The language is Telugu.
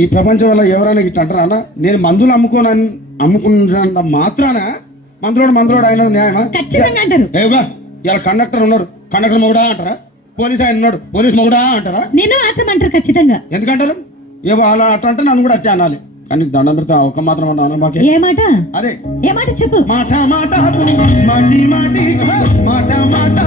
ఈ ప్రపంచం వల్ల ఎవరైనా ఇట్లా అంటారా అన్న? నేను మందులు అమ్ముకున్నంత మాత్రాన మందులోడు ఆయన న్యాయమా? ఖచ్చితంగా అంటారు. ఏవా ఇలా కండక్టర్ ఉన్నాడు, కండక్టర్ మొగుడా అంటారా? పోలీస్ ఆయన ఉన్నాడు, పోలీస్ మొగుడా అంటారా? నిన్ను మాత్రం అంటారు ఖచ్చితంగా. ఎందుకంటారు? ఏవో అలా అట్లా అంటే నన్ను కూడా అట్టే అనాలి. కానీ దండం పెడతా ఒక మాత్రం అన్నా మాకే. ఏ మాట? అదే ఏ మాట చెప్పు. మాట మాట మాటి మాటి మాట మాట